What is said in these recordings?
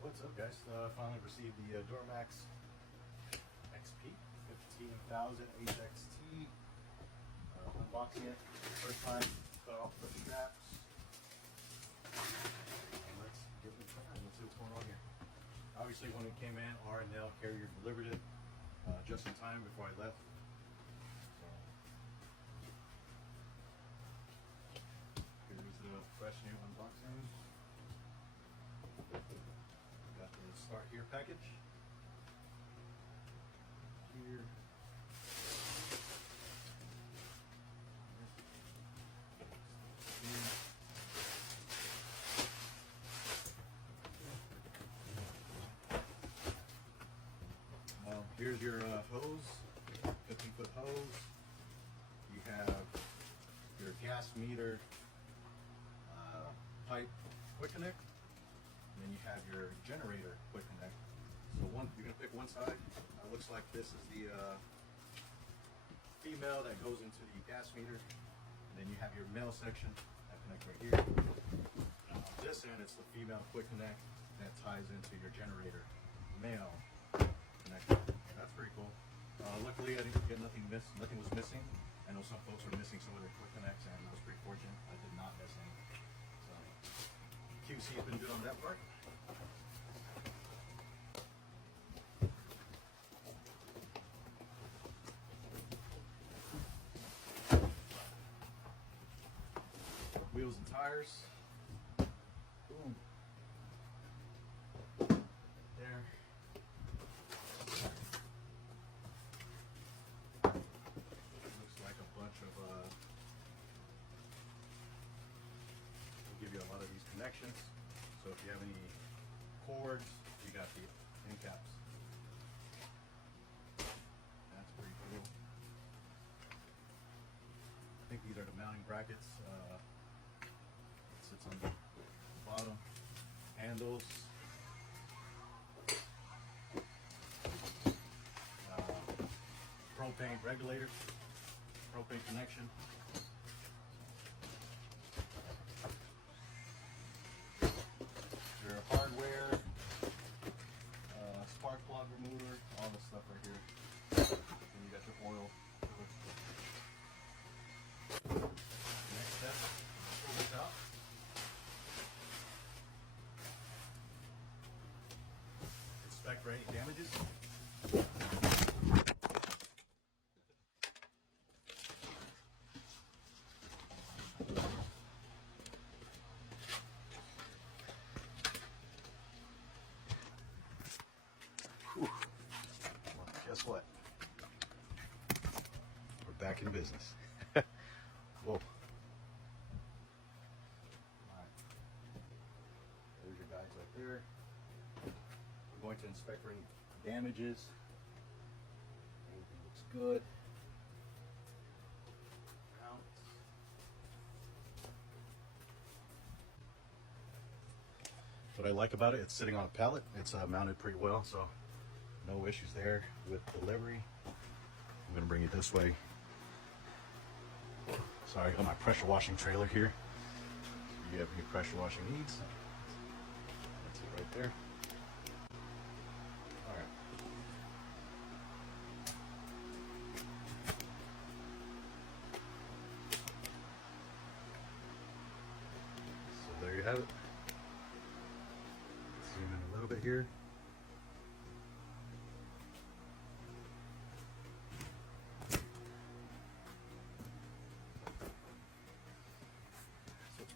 What's up, guys? Finally received the Duromax XP15000HXT. Unboxing it first time. Cut off the straps. And let's give it a try. Let's see what's going on here. Obviously, when it came in, R&L carrier delivered it just in time before I left. Here's the fresh new unboxing. Got the start here package. Here. Here's your hose, 15-foot hose. You have your gas meter pipe quick connect, and then you have your generator quick connect. So you're gonna pick one side. Looks like this is the female that goes into the gas meter, and then you have your male section that connects right here. And on this end, it's the female quick connect that ties into your generator male connector. That's pretty cool. Luckily, I didn't get nothing was missing. I know some folks were missing some of their quick connects, and I was pretty fortunate. I did not miss any. So QC has been good on that part. Wheels and tires. Boom. There. Looks like a bunch of we'll give you a lot of these connections. So if you have any cords, you got the end caps. That's pretty cool. I think these are the mounting brackets. It sits on the bottom. Handles. Propane regulator. Propane connection. Your hardware, spark plug remover, all this stuff right here. And you got your oil. Next step, pull this out. Inspect for any damages. Well, guess what? We're back in business. Whoa. All right. There's your guys right there. We're going to inspect for any damages. Everything looks good. Mount. What I like about it, it's sitting on a pallet. It's mounted pretty well, so no issues there with delivery. I'm gonna bring it this way. Sorry, I got my pressure washing trailer here. So you have your pressure washing needs. That's it right there. All right. So there you have it. Zoom in a little bit here.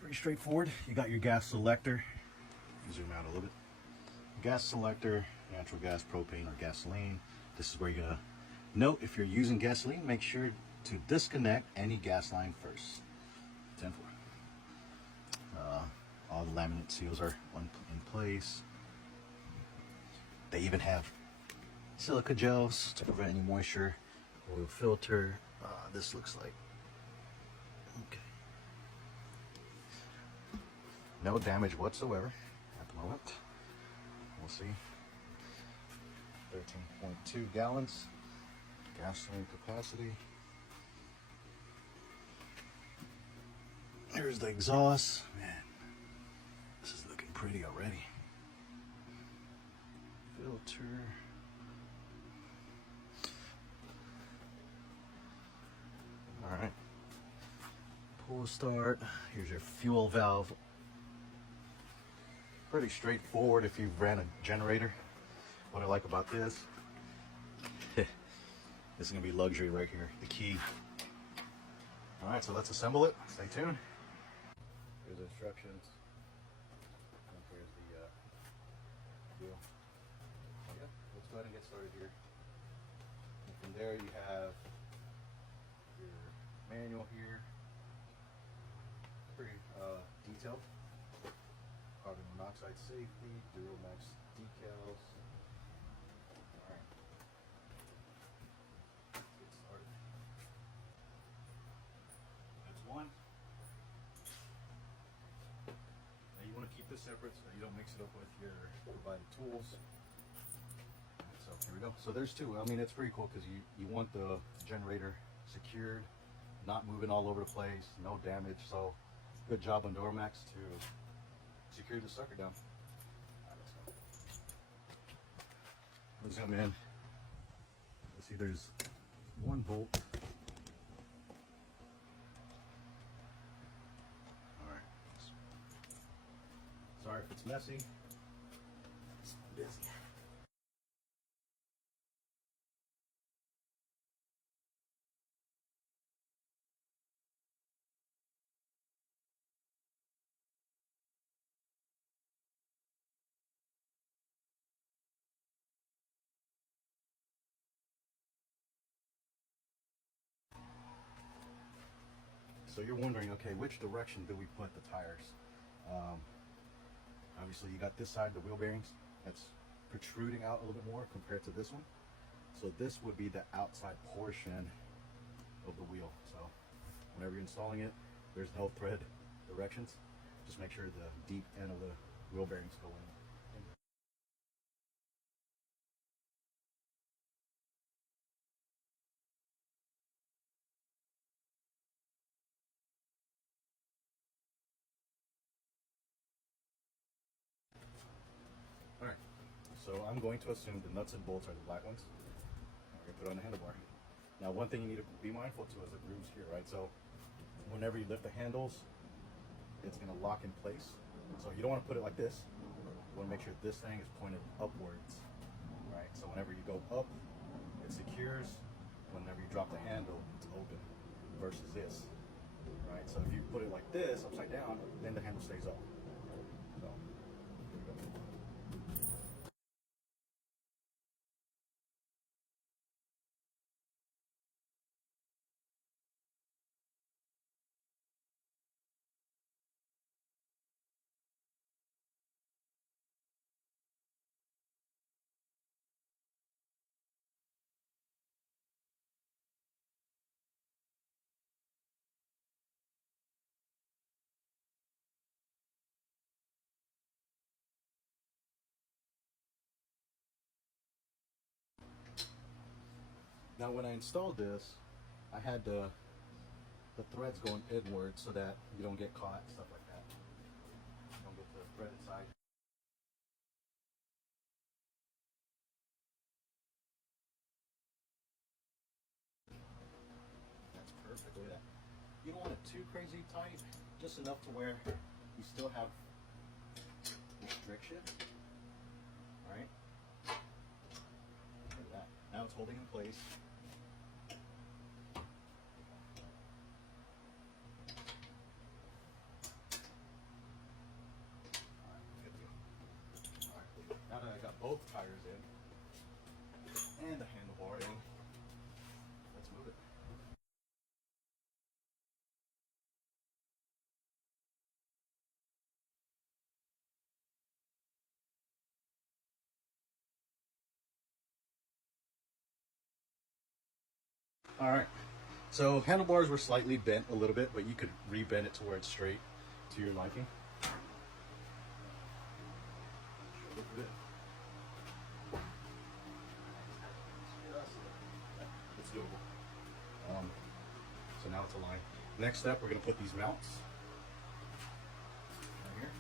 Pretty straightforward. You got your gas selector. Zoom out a little bit. Gas selector, natural gas, propane, or gasoline. This is where you're gonna note if you're using gasoline, make sure to disconnect any gas line first. 10-4. All the laminate seals are in place. They even have silica gels to prevent any moisture. Oil filter. This looks like okay. No damage whatsoever at the moment. We'll see. 13.2 gallons gasoline capacity. Here's the exhaust. Man, this is looking pretty already. filter. All right. Pull start. Here's your fuel valve. Pretty straightforward if you've ran a generator. What I like about this, this is gonna be luxury right here, the key. All right, so let's assemble it. Stay tuned. Here's the instructions. And here's the wheel. Yeah, let's go ahead and get started here. And from there you have your manual here. Pretty detailed. Carbon monoxide safety, Duromax decals. Alright. Let's get started. That's one. Now you want to keep this separate so that you don't mix it up with your provided tools. So here we go. So there's two. I mean, it's pretty cool because you want the generator secured, not moving all over the place, no damage. So good job on Duromax to secure the sucker down. All right, let's zoom in. Let's see, there's one bolt. All right. Sorry if it's messy. It's busy. So you're wondering, okay, which direction do we put the tires? Obviously you got this side, the wheel bearings, that's protruding out a little bit more compared to this one. So this would be the outside portion of the wheel. So whenever you're installing it, there's no thread directions. Just make sure the deep end of the wheel bearings go in. Alright, so I'm going to assume the nuts and bolts are the black ones. We're going to put on the handlebar. Now one thing you need to be mindful to is the grooves here, right? So whenever you lift the handles, it's going to lock in place. So you don't want to put it like this. You want to make sure this thing is pointed upwards, right? So whenever you go up, it secures. Whenever you drop the handle, it's open versus this, right? So if you put it like this, upside down, then the handle stays up. So here we go. Now when I installed this, I had the threads going inward so that you don't get caught, stuff like that. You don't get the threaded side. That's perfect, look at that. You don't want it too crazy tight, just enough to where you still have restriction, right? Look at that. Now it's holding in place. Now that I got both tires in and the handlebar in, let's move it. All right, so handlebars were slightly bent a little bit, but you could re-bend it to where it's straight to your liking. It's doable. So now it's aligned. Next step, we're going to put these mounts right here.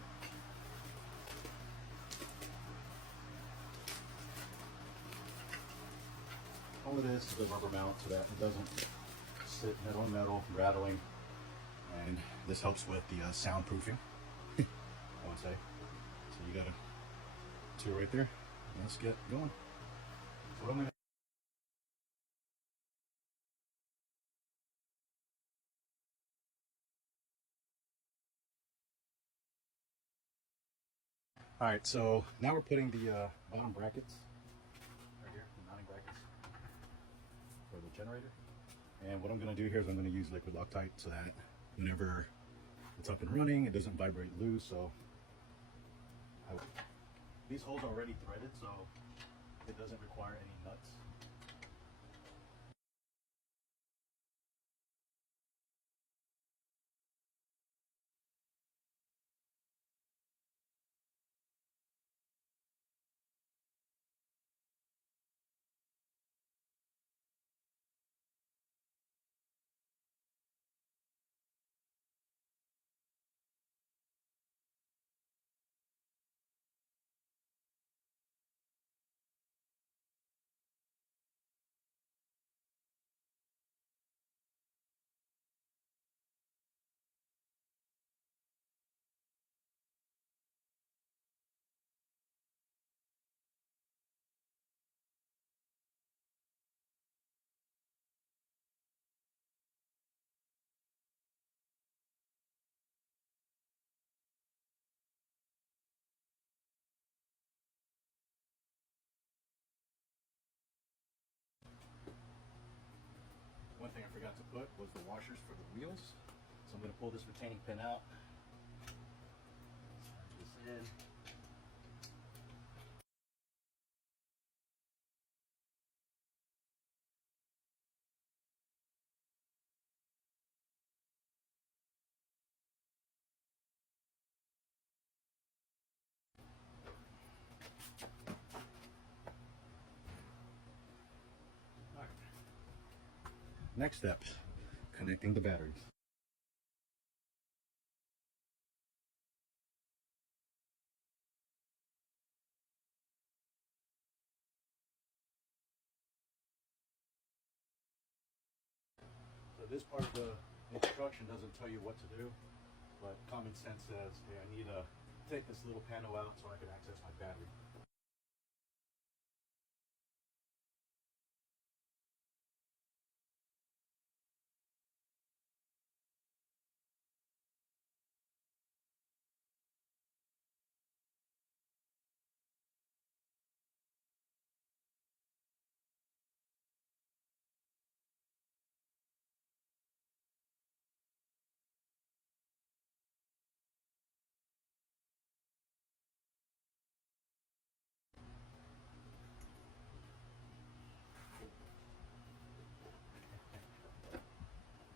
all it is the rubber mount so that it doesn't sit metal on metal, rattling. And this helps with the soundproofing, I would say. So you got a tool right there. Let's get going. So what I'm gonna All right, so now we're putting the bottom brackets right here, the mounting brackets for the generator. And what I'm going to do here is I'm going to use liquid Loctite so that whenever it's up and running, it doesn't vibrate loose. So these holes are already threaded, so it doesn't require any nuts. One thing I forgot to put was the washers for the wheels. So I'm going to pull this retaining pin out. Slide this in. All right. Next step, connecting the batteries. So this part of the instruction doesn't tell you what to do, but common sense says, hey, I need to take this little panel out so I can access my battery.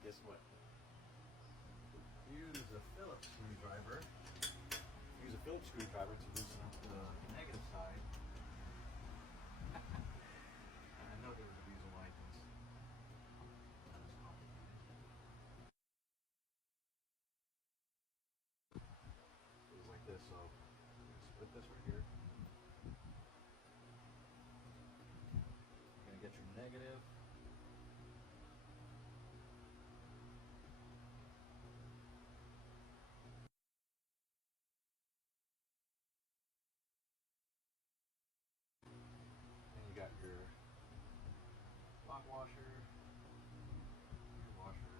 Guess what? Use a Phillips screwdriver. Use a Phillips screwdriver to loosen up the negative side. I know there was a reason why this is complicated. It was like this, so split this right here. You're gonna get your negative. And you got your lock washer, your washer.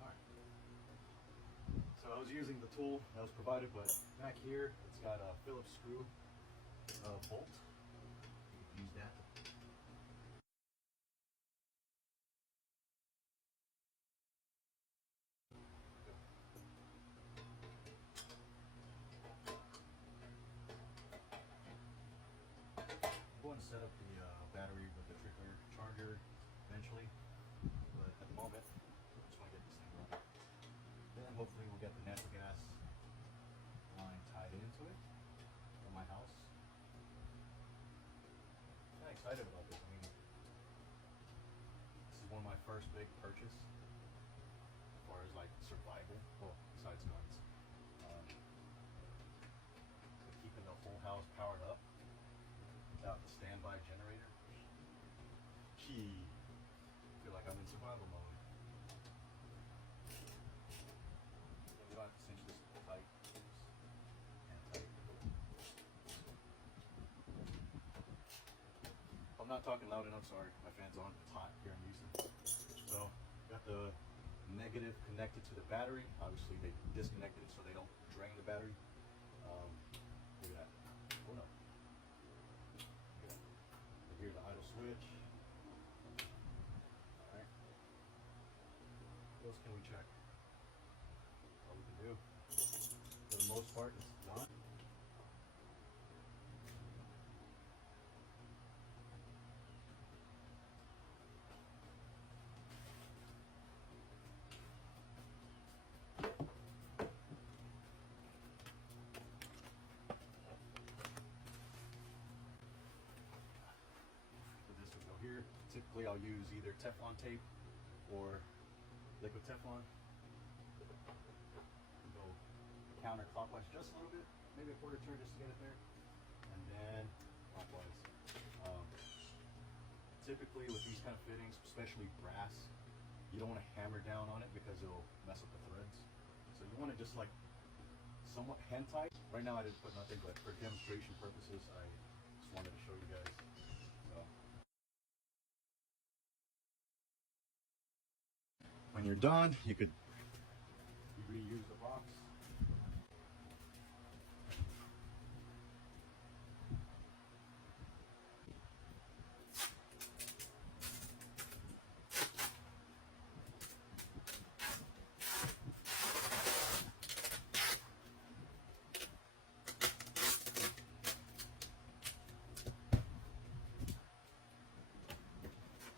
Alright. So I was using the tool that was provided, but back here it's got a Phillips screw bolt. You can use that. I'm going to set up the battery with the trickler charger eventually, but at the moment I just want to get this thing running. Then hopefully we'll get the natural gas line tied into it from my house. I'm kind of excited about this. I mean, this is one of my first big purchase as far as like survival, well, besides guns. Keeping key. I feel like I'm in survival mode. You don't have to cinch this tight. And tight. I'm not talking loud enough, sorry. My fan's on. It's hot here in Houston. So, got the negative connected to the battery. Obviously, they disconnected it so they don't drain the battery. Look at that. Oh no. Look at that. Here's the idle switch. Alright. What else can we check? All we can do, for the most part, is done. Here, typically I'll use either Teflon tape or liquid Teflon. Go counterclockwise just a little bit, maybe a quarter turn just to get it there, and then clockwise. Typically with these kind of fittings, especially brass, you don't want to hammer down on it because it'll mess up the threads. So you want to just like somewhat hand tight. Right now I didn't put nothing, but for demonstration purposes, I just wanted to show you guys. So. When you're done, you could reuse the box.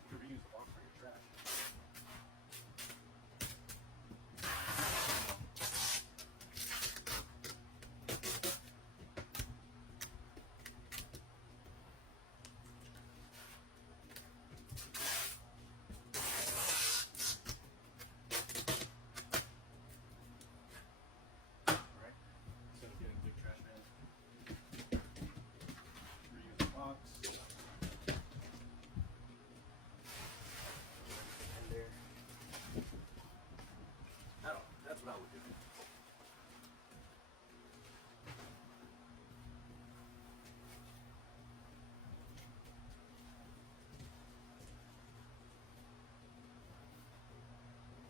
You could reuse the box for your trash. That's what I would do.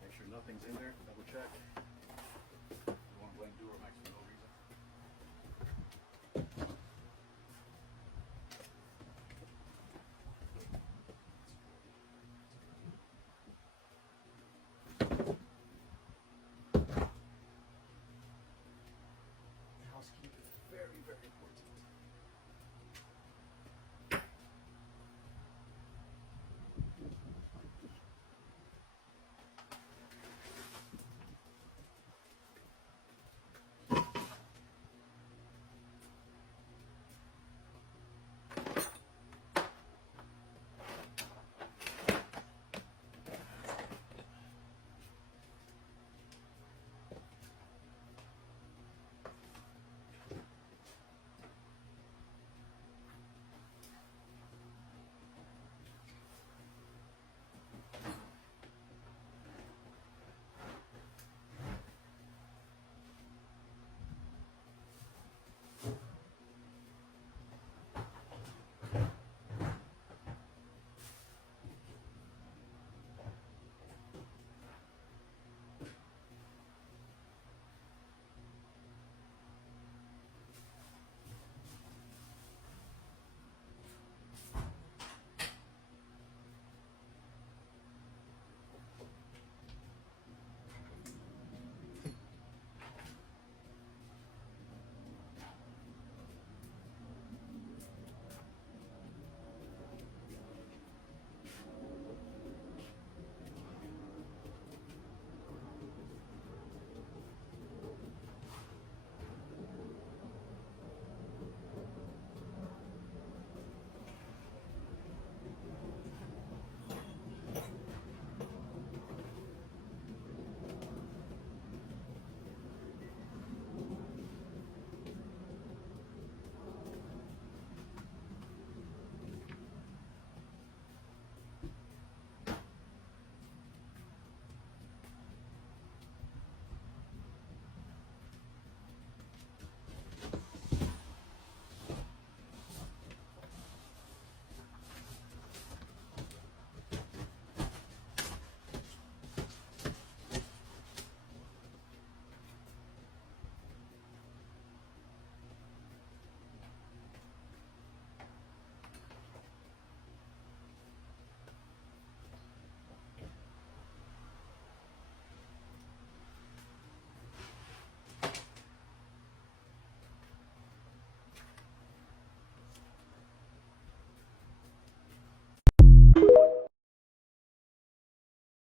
Make sure nothing's in there, double check.